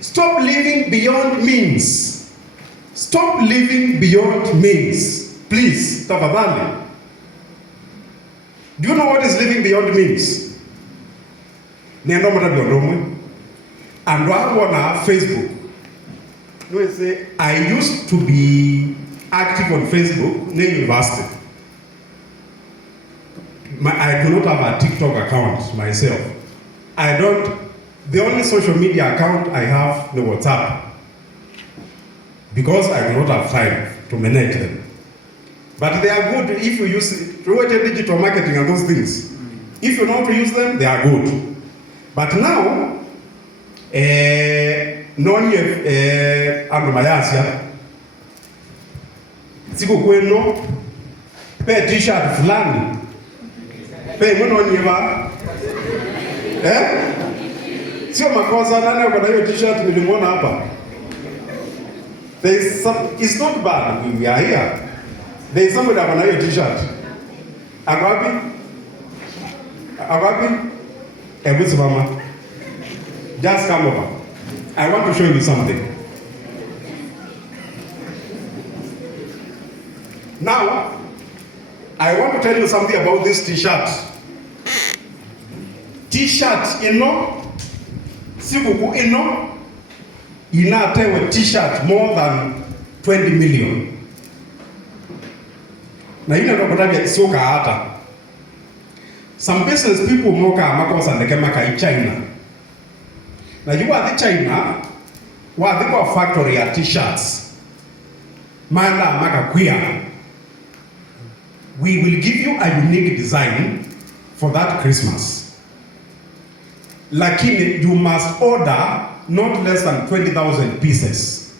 Stop living beyond means. Stop living beyond means. Please, tafadhali. Do you know what is living beyond means? Nendo mata biondomwe. And on Facebook. No, say I used to be active on Facebook in university. I do not have a TikTok account myself. The only social media account I have is WhatsApp. Because I do not have time to manage them. But they are good if you use it. Digital marketing and those things. If you know how to use them, they are good. But now, noni ando mayasia siku kwenu pe t-shirt fulani pe mwana niva sio makosa nani kwa hiyo t-shirt nilimwona hapa. It's not bad. We are here. There is somebody that hiyo t-shirt agapi ebuzi mama, just come over. I want to show you something. Now, I want to tell you something about this t-shirt. T-shirt sikuku inatewe t-shirt more than 20 million. Na ina ndo kutaja soka hata. Some business people moka makosa ndekemaka i China. Na you are the China, wa the factory ya t-shirts. Manda maka queer. We will give you a unique design for that Christmas. Lakini you must order not less than 20,000 pieces.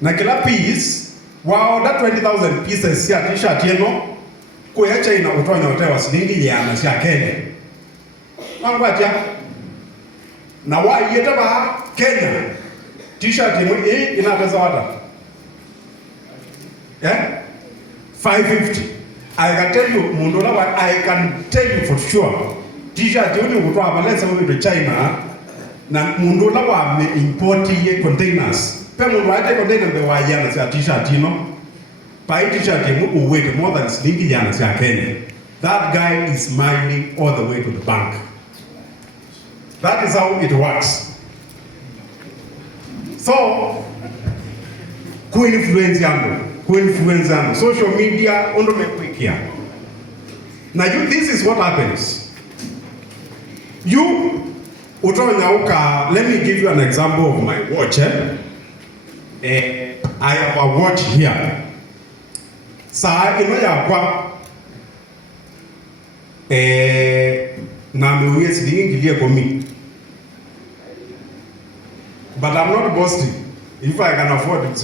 Na kila piece, wa order 20,000 pieces ya t-shirt yeno, kuya China utonya utewa silingi ya na siya Kenya. Nangwatia. Na wa yeta ba Kenya t-shirt yemo ina pesa wata 550. I can tell you for sure t-shirt yoni utwa balesa we China na mundola wa me import ye containers pe mundu ate container be wa yana sa t-shirt pa t-shirt yemo weight more than slingi yana sa Kenya. That guy is smiling all the way to the bank. That is how it works. So, ku-influence yangu, social media, ondo mekwikia. Now this is what happens. You, utonya let me give you an example of my watch. I have a watch here. Saa ino ya kwa, na mewe silingilie komi. But I'm not boasting. If I can afford it,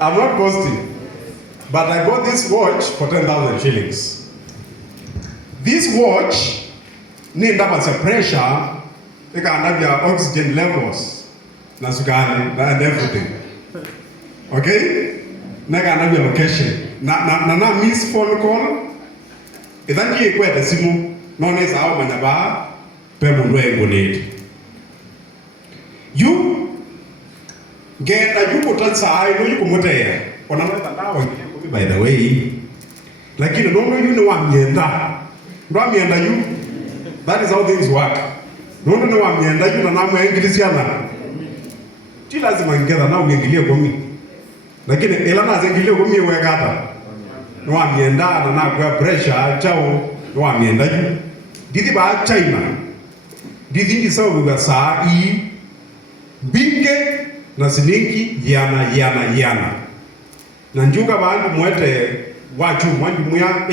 I'm not boasting. But I bought this watch for 10,000 shillings. This watch needs a pressure, they can have your oxygen levels, and everything. Okay? They can have your location. Na miss phone call. Idan you equate the simu, no is how manaba, pemunwe. You get a you put outside, you come there. By the way, like you don't know you know I'm yenda. You. That is how things work. No I'm yenda, you know I'm Englishana. Till as my together now we get me. Like in Elana Zengilio me where gata. No I'm yenda and now pressure, chow, no I'm yenda you. Did it by China? Did you say we were sa binge na silingi yana na njuga bandu mwete wachu mwanju muya